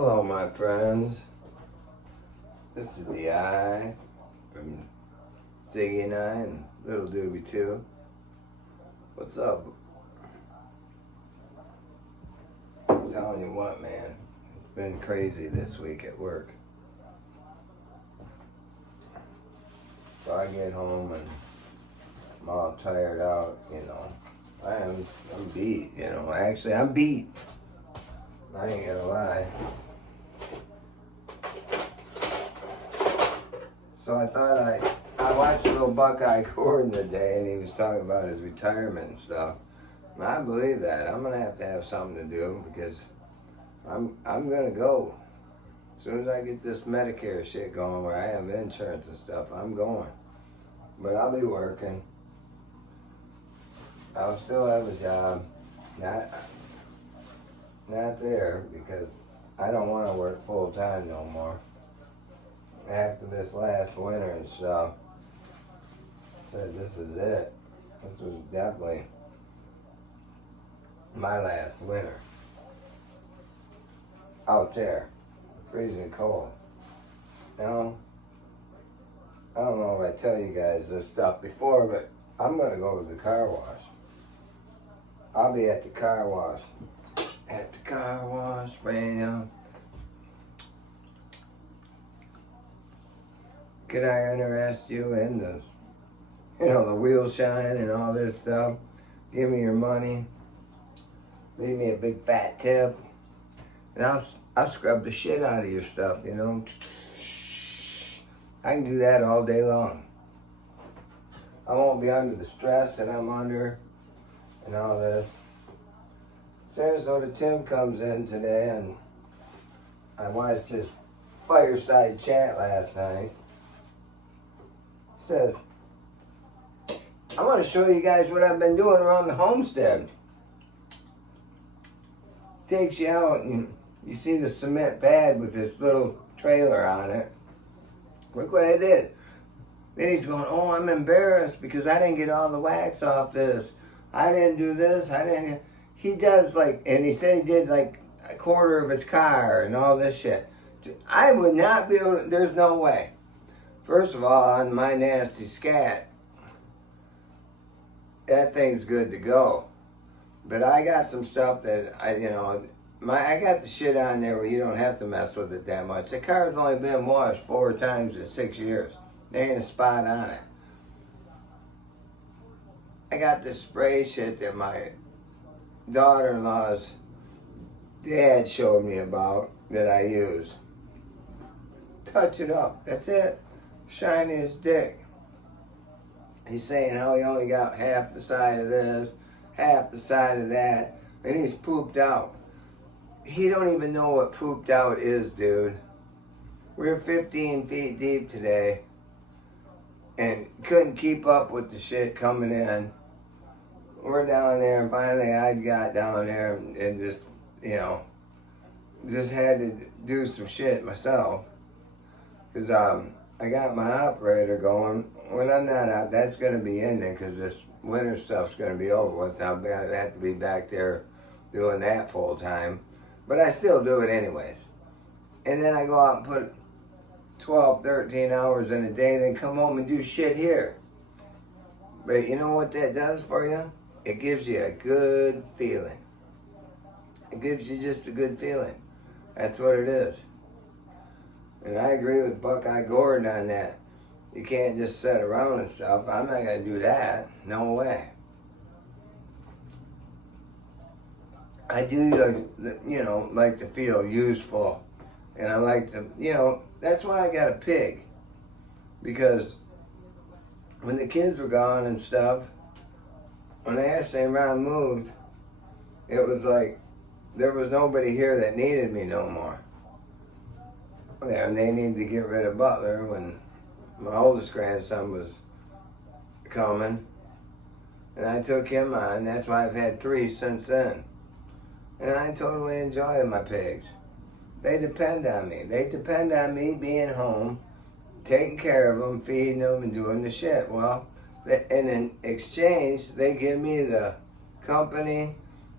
Hello, my friends. This is the I from Ziggy and I and Little Doobie too. What's up? I'm telling you what, man. It's been crazy this week at work. So I get home and I'm all tired out, I'm beat, Actually, I'm beat. I ain't gonna lie. So I thought I watched a little Buckeye Gordon today, and he was talking about his retirement and stuff. And I believe that. I'm gonna have to have something to do because I'm gonna go. As soon as I get this Medicare shit going where I have insurance and stuff, I'm going. But I'll be working. I'll still have a job. Not there because I don't want to work full time no more. After this last winter and stuff, I said this is it. This was definitely my last winter. Out there, freezing cold. Now, I don't know if I tell you guys this stuff before, but I'm gonna go to the car wash. I'll be at the car wash. At the car wash, man. Could I interest you in the wheel shine and all this stuff? Give me your money. Leave me a big fat tip. And I'll scrub the shit out of your stuff, I can do that all day long. I won't be under the stress that I'm under and all this. Sarasota Tim comes in today, and I watched his fireside chat last night. He says, I want to show you guys what I've been doing around the homestead. Takes you out and you see the cement pad with this little trailer on it. Look what I did. Then he's going, oh, I'm embarrassed because I didn't get all the wax off this. I didn't do this. He does and he said he did like a quarter of his car and all this shit. I would not be able to, there's no way. First of all, on my nasty scat, that thing's good to go. But I got some stuff that I got the shit on there where you don't have to mess with it that much. The car's only been washed 4 times in 6 years. There ain't a spot on it. I got this spray shit that my daughter-in-law's dad showed me about that I use. Touch it up. That's it. Shiny as dick. He's saying how he only got half the side of this, half the side of that, and he's pooped out. He don't even know what pooped out is, dude. We're 15 feet deep today and couldn't keep up with the shit coming in. We're down there, and finally I got down there and just, just had to do some shit myself. Because I got my operator going. When I'm not out, that's going to be ending because this winter stuff's going to be over with. I'll have to be back there doing that full time. But I still do it anyways. And then I go out and put 12, 13 hours in a day, then come home and do shit here. But you know what that does for you? It gives you a good feeling. It gives you just a good feeling. That's what it is. And I agree with Buckeye Gordon on that. You can't just sit around and stuff. I'm not going to do that. No way. I do, like to feel useful. And I like to, that's why I got a pig. Because when the kids were gone and stuff, when Ashley and Ron moved, it was like there was nobody here that needed me no more. And they needed to get rid of Butler when my oldest grandson was coming. And I took him on. That's why I've had 3 since then. And I totally enjoy my pigs. They depend on me. They depend on me being home, taking care of them, feeding them, and doing the shit. Well, and in exchange, they give me the company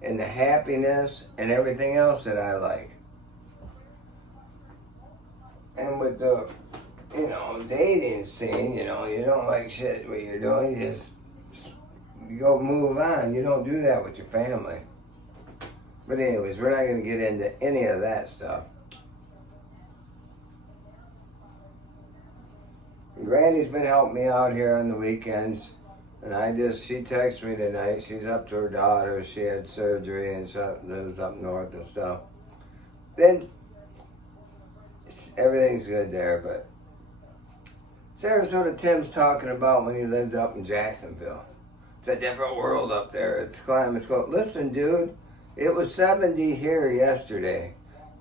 and the happiness and everything else that I like. And with the, dating scene, you don't like shit what you're doing, you go move on. You don't do that with your family. But anyways, we're not going to get into any of that stuff. Granny's been helping me out here on the weekends. And she texted me tonight. She's up to her daughter. She had surgery and stuff, lives up north and stuff. Then, everything's good there, but Sarasota Tim's talking about when he lived up in Jacksonville. It's a different world up there. It's climate's cold. Listen, dude, it was 70 here yesterday.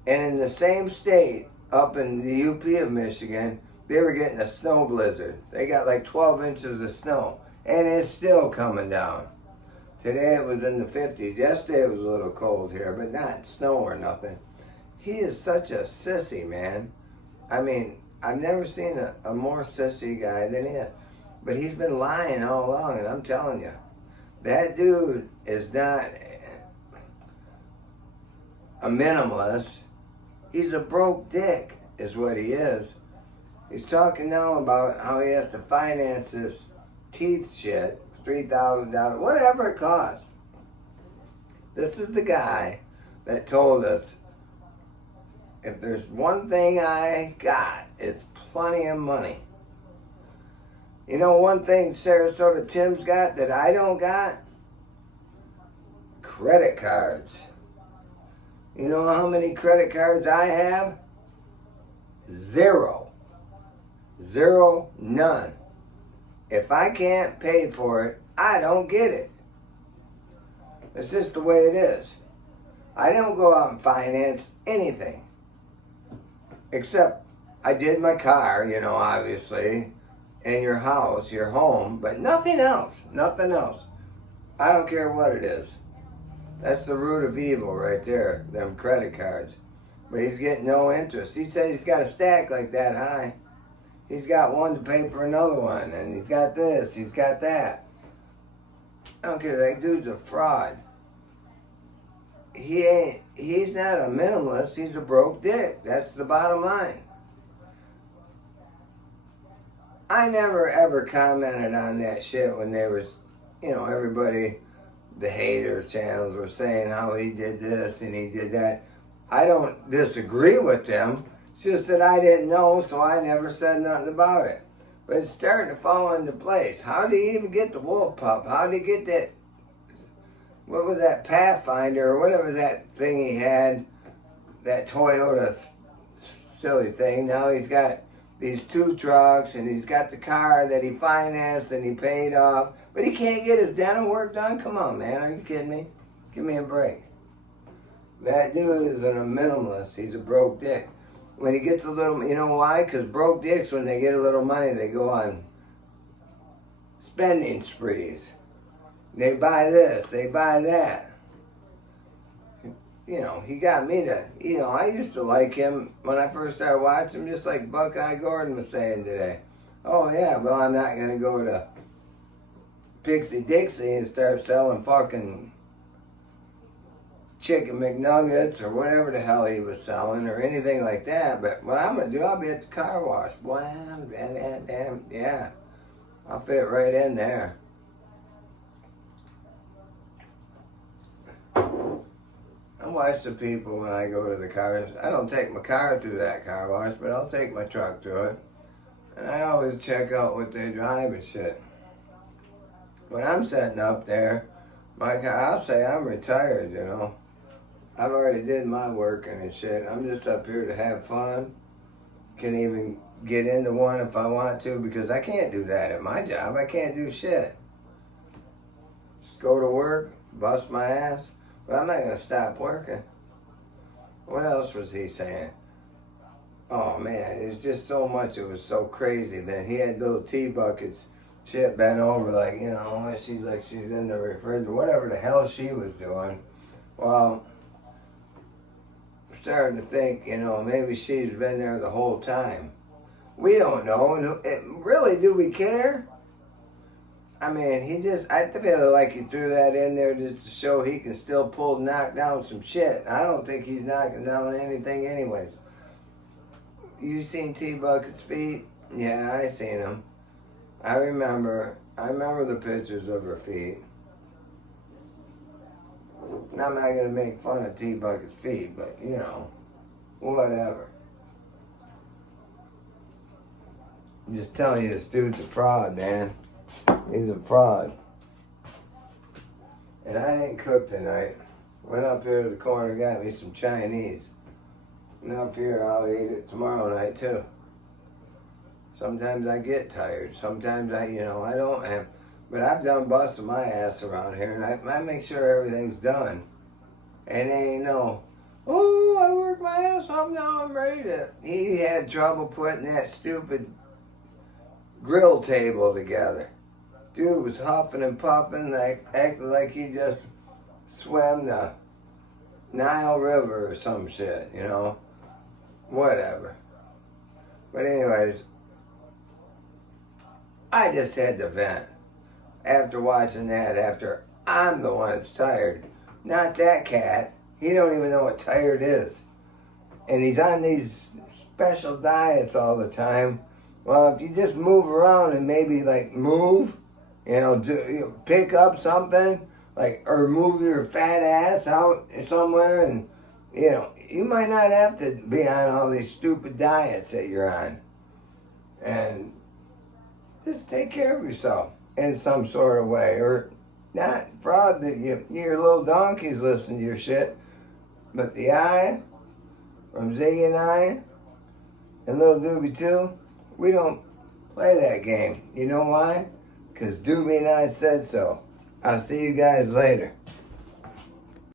And in the same state, up in the UP of Michigan, they were getting a snow blizzard. They got like 12 inches of snow. And it's still coming down. Today it was in the 50s. Yesterday it was a little cold here, but not snow or nothing. He is such a sissy, man. I mean, I've never seen a more sissy guy than him. But he's been lying all along, and I'm telling you, that dude is not a minimalist. He's a broke dick, is what he is. He's talking now about how he has to finance this teeth shit, $3,000, whatever it costs. This is the guy that told us, if there's one thing I got, it's plenty of money. You know one thing Sarasota Tim's got that I don't got? Credit cards. You know how many credit cards I have? 0. 0, none. If I can't pay for it, I don't get it. It's just the way it is. I don't go out and finance anything. Except I did my car, obviously, and your house, your home, but nothing else. Nothing else. I don't care what it is. That's the root of evil right there, them credit cards. But he's getting no interest. He said he's got a stack like that high. He's got one to pay for another one, and he's got this, he's got that. I don't care, that dude's a fraud. He's not a minimalist, he's a broke dick. That's the bottom line. I never ever commented on that shit when there was, everybody, the haters channels were saying how he did this and he did that. I don't disagree with them. It's just that I didn't know, so I never said nothing about it. But it's starting to fall into place. How did he even get the wolf pup? How did he get that, what was that, Pathfinder, or whatever that thing he had, that Toyota silly thing. Now he's got these 2 trucks, and he's got the car that he financed and he paid off. But he can't get his dental work done? Come on, man, are you kidding me? Give me a break. That dude is a minimalist. He's a broke dick. When he gets a little, you know why? Because broke dicks, when they get a little money, they go on spending sprees. They buy this, they buy that. He got me to, I used to like him when I first started watching him, just like Buckeye Gordon was saying today. Oh yeah, well, I'm not going to go to Pixie Dixie and start selling fucking chicken McNuggets or whatever the hell he was selling or anything like that. But what I'm going to do, I'll be at the car wash. Boy, yeah, I'll fit right in there. I watch the people when I go to the cars. I don't take my car through that car wash, but I'll take my truck through it. And I always check out what they drive and shit. When I'm sitting up there, my car, I'll say I'm retired, I've already did my working and shit. I'm just up here to have fun. Can even get into one if I want to, because I can't do that at my job. I can't do shit. Just go to work, bust my ass. But I'm not going to stop working. What else was he saying? Oh man, it's just so much. It was so crazy. Then he had little tea buckets, shit bent over like, she's in the refrigerator, whatever the hell she was doing. Well, I'm starting to think, maybe she's been there the whole time. We don't know. Really, do we care? I mean, I feel like he threw that in there just to show he can still knock down some shit. I don't think he's knocking down anything anyways. You seen T-Bucket's feet? Yeah, I seen them. I remember the pictures of her feet. Now, I'm not going to make fun of T-Bucket's feet, but, you know, whatever. I'm just telling you, this dude's a fraud, man. He's a fraud. And I didn't cook tonight. Went up here to the corner, got me some Chinese. And up here, I'll eat it tomorrow night, too. Sometimes I get tired. Sometimes I don't have... But I've done busting my ass around here, and I make sure everything's done. And they ain't no, oh, I worked my ass off, now I'm ready to... He had trouble putting that stupid grill table together. Dude was huffing and puffing, like acting like he just swam the Nile River or some shit, you know? Whatever. But anyways, I just had to vent. After watching that, after I'm the one that's tired, not that cat. He don't even know what tired is. And he's on these special diets all the time. Well, if you just move around and maybe like move, pick up something, like, or move your fat ass out somewhere, and, you might not have to be on all these stupid diets that you're on. And just take care of yourself in some sort of way, or not fraud that your little donkeys listen to your shit, but the eye from Ziggy and I and Little Doobie too, we don't play that game. You know why? Because Doobie and I said so. I'll see you guys later.